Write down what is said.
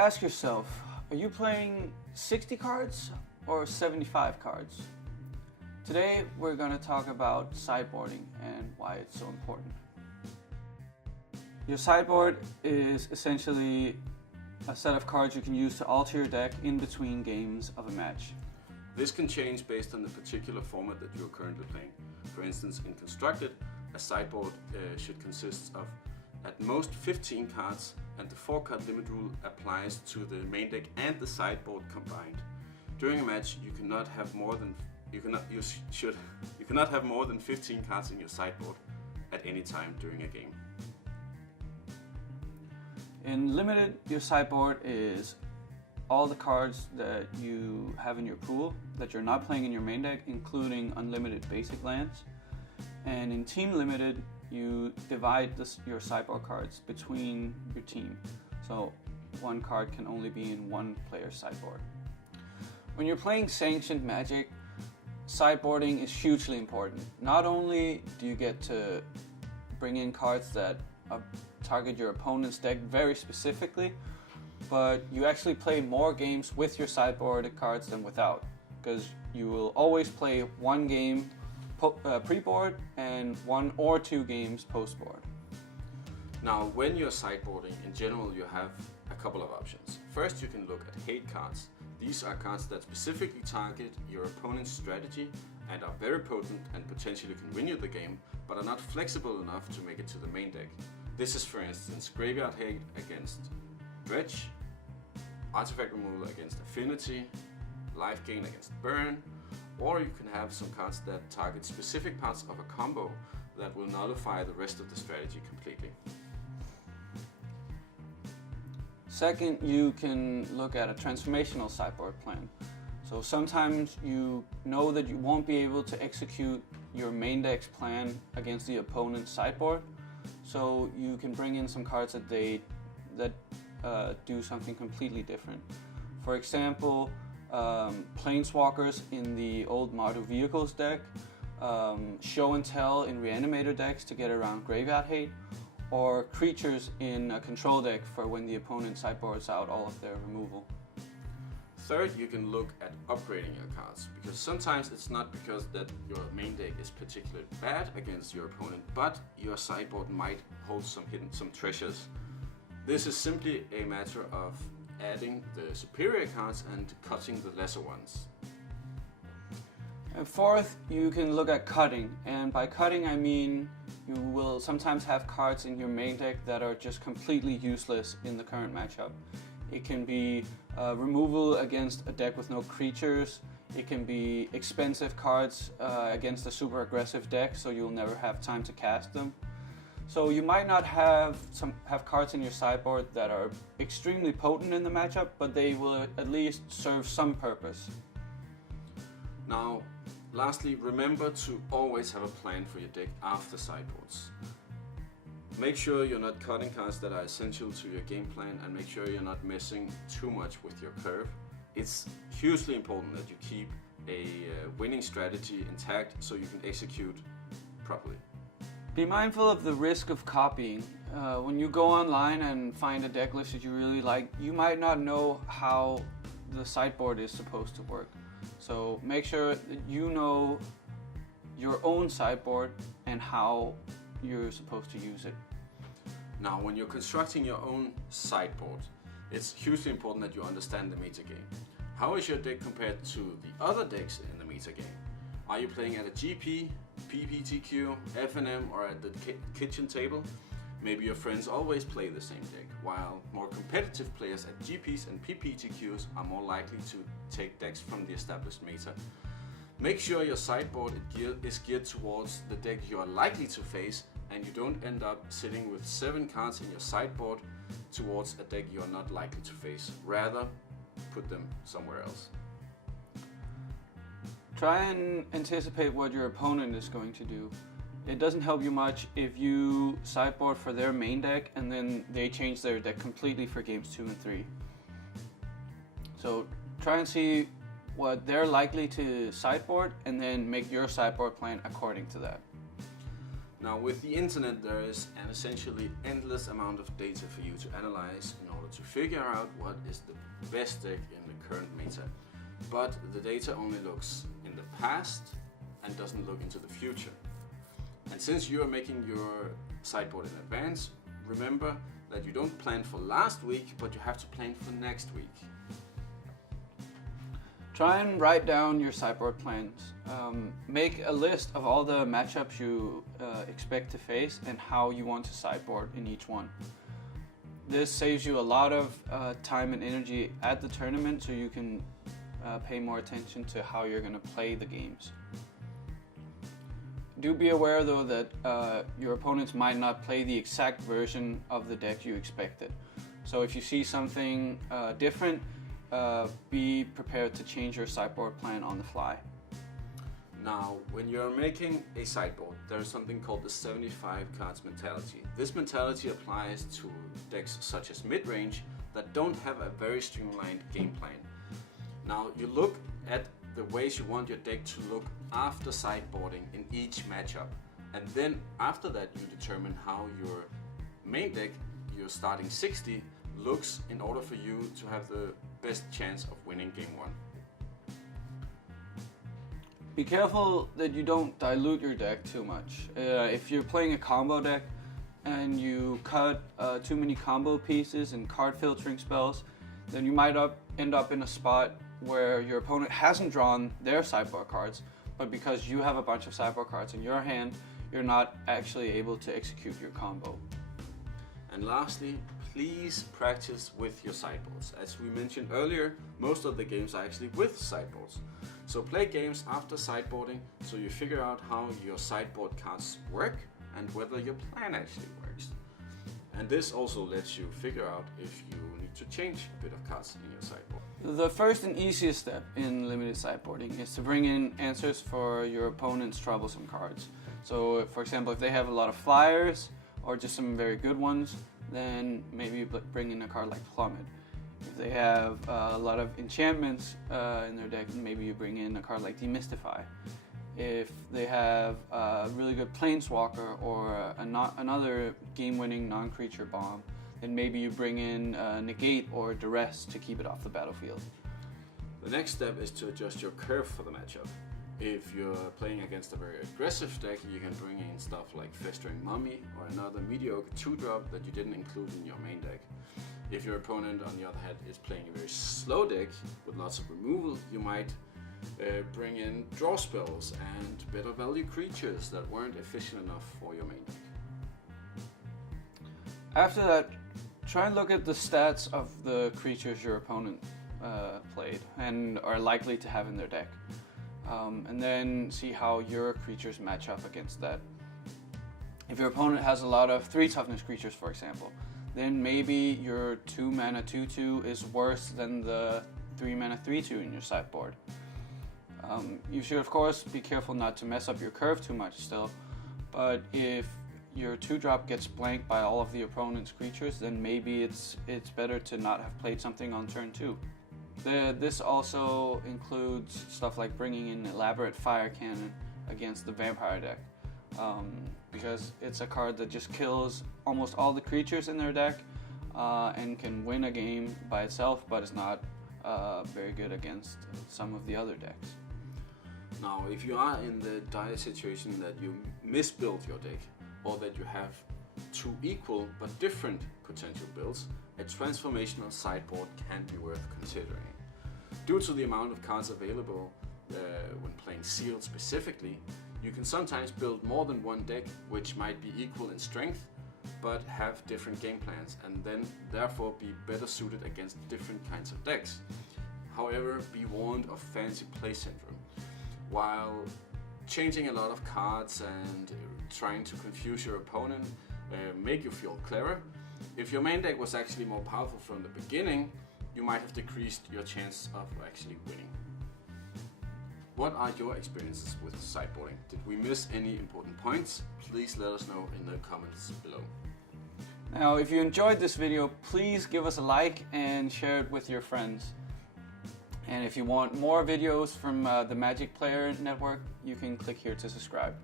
Ask yourself, are you playing 60 cards or 75 cards? Today we're going to talk about sideboarding and why it's so important. Your sideboard is essentially a set of cards you can use to alter your deck in between games of a match. This can change based on the particular format that you are currently playing. For instance, in Constructed, a sideboard should consist of at most 15 cards, and the 4-card limit rule applies to the main deck and the sideboard combined. During a match, you cannot have more than 15 cards in your sideboard at any time during a game. In Limited, your sideboard is all the cards that you have in your pool that you're not playing in your main deck, including unlimited basic lands. And in Team Limited, you divide your sideboard cards between your team. So one card can only be in one player's sideboard. When you're playing Sanctioned Magic, sideboarding is hugely important. Not only do you get to bring in cards that target your opponent's deck very specifically, but you actually play more games with your sideboarded cards than without, because you will always play one game pre-board and 1 or 2 games post-board. Now, when you're sideboarding, in general you have a couple of options. First, you can look at hate cards. These are cards that specifically target your opponent's strategy and are very potent and potentially can win you the game, but are not flexible enough to make it to the main deck. This is, for instance, Graveyard Hate against Dredge, Artifact Removal against Affinity, Life Gain against Burn, or you can have some cards that target specific parts of a combo that will nullify the rest of the strategy completely. Second, you can look at a transformational sideboard plan. So sometimes you know that you won't be able to execute your main deck's plan against the opponent's sideboard, so you can bring in some cards that do something completely different. For example, Planeswalkers in the old Mardu Vehicles deck, Show and Tell in Reanimator decks to get around Graveyard Hate, or creatures in a control deck for when the opponent sideboards out all of their removal. Third, you can look at upgrading your cards, because sometimes it's not because that your main deck is particularly bad against your opponent, but your sideboard might hold some treasures. This is simply a matter of adding the superior cards and cutting the lesser ones. And fourth, you can look at cutting, and by cutting I mean you will sometimes have cards in your main deck that are just completely useless in the current matchup. It can be removal against a deck with no creatures. It can be expensive cards against a super aggressive deck, so you'll never have time to cast them. So you might not have cards in your sideboard that are extremely potent in the matchup, but they will at least serve some purpose. Now, lastly, remember to always have a plan for your deck after sideboards. Make sure you're not cutting cards that are essential to your game plan, and make sure you're not messing too much with your curve. It's hugely important that you keep a winning strategy intact so you can execute properly. Be mindful of the risk of copying. When you go online and find a deck list that you really like, you might not know how the sideboard is supposed to work. So make sure that you know your own sideboard and how you're supposed to use it. Now, when you're constructing your own sideboard, it's hugely important that you understand the meta game. How is your deck compared to the other decks in the meta game? Are you playing at a GP, PPTQ, FNM, or at the kitchen table? Maybe your friends always play the same deck, while more competitive players at GPs and PPTQs are more likely to take decks from the established meta. Make sure your sideboard is geared towards the deck you are likely to face, and you don't end up sitting with 7 cards in your sideboard towards a deck you are not likely to face. Rather, put them somewhere else. Try and anticipate what your opponent is going to do. It doesn't help you much if you sideboard for their main deck and then they change their deck completely for games 2 and 3. So try and see what they're likely to sideboard and then make your sideboard plan according to that. Now with the internet there is an essentially endless amount of data for you to analyze in order to figure out what is the best deck in the current meta. But the data only looks in the past and doesn't look into the future. And since you are making your sideboard in advance, remember that you don't plan for last week, but you have to plan for next week. Try and write down your sideboard plans. Make a list of all the matchups you expect to face and how you want to sideboard in each one. This saves you a lot of time and energy at the tournament, so you can pay more attention to how you're going to play the games. Do be aware though that your opponents might not play the exact version of the deck you expected. So if you see something different, be prepared to change your sideboard plan on the fly. Now, when you're making a sideboard, there is something called the 75 cards mentality. This mentality applies to decks such as mid-range that don't have a very streamlined game plan. Now, you look at the ways you want your deck to look after sideboarding in each matchup, and then after that you determine how your main deck, your starting 60, looks in order for you to have the best chance of winning game 1. Be careful that you don't dilute your deck too much. If you're playing a combo deck and you cut too many combo pieces and card filtering spells, then you might end up in a spot where your opponent hasn't drawn their sideboard cards, but because you have a bunch of sideboard cards in your hand, you're not actually able to execute your combo. And lastly, please practice with your sideboards. As we mentioned earlier, most of the games are actually with sideboards. So play games after sideboarding so you figure out how your sideboard cards work and whether your plan actually works. And this also lets you figure out if you need to change a bit of cards in your sideboard. The first and easiest step in limited sideboarding is to bring in answers for your opponent's troublesome cards. So for example, if they have a lot of flyers or just some very good ones, then maybe bring in a card like Plummet. If they have a lot of enchantments in their deck, maybe you bring in a card like Demystify. If they have a really good Planeswalker or another game-winning non-creature bomb, then maybe you bring in Negate or Duress to keep it off the battlefield. The next step is to adjust your curve for the matchup. If you're playing against a very aggressive deck, you can bring in stuff like Festering Mummy or another mediocre 2-drop that you didn't include in your main deck. If your opponent, on the other hand, is playing a very slow deck with lots of removal, you might bring in draw spells and better value creatures that weren't efficient enough for your main deck. After that, try and look at the stats of the creatures your opponent played and are likely to have in their deck. And then see how your creatures match up against that. If your opponent has a lot of 3 toughness creatures, for example, then maybe your 2 mana 2/2 is worse than the 3 mana 3/2 in your sideboard. You should of course be careful not to mess up your curve too much still, but if your 2-drop gets blanked by all of the opponent's creatures, then maybe it's better to not have played something on turn 2. This also includes stuff like bringing in Elaborate Fire Cannon against the Vampire deck, because it's a card that just kills almost all the creatures in their deck and can win a game by itself, but is not very good against some of the other decks. Now, if you are in the dire situation that you misbuild your deck, or that you have 2 equal but different potential builds, a transformational sideboard can be worth considering. Due to the amount of cards available when playing sealed specifically, you can sometimes build more than one deck which might be equal in strength but have different game plans and then therefore be better suited against different kinds of decks. However, be warned of fancy play syndrome. While changing a lot of cards and trying to confuse your opponent make you feel clever, if your main deck was actually more powerful from the beginning, you might have decreased your chance of actually winning. What are your experiences with sideboarding? Did we miss any important points? Please let us know in the comments below. Now, if you enjoyed this video, please give us a like and share it with your friends. And if you want more videos from the Magic Player Network, you can click here to subscribe.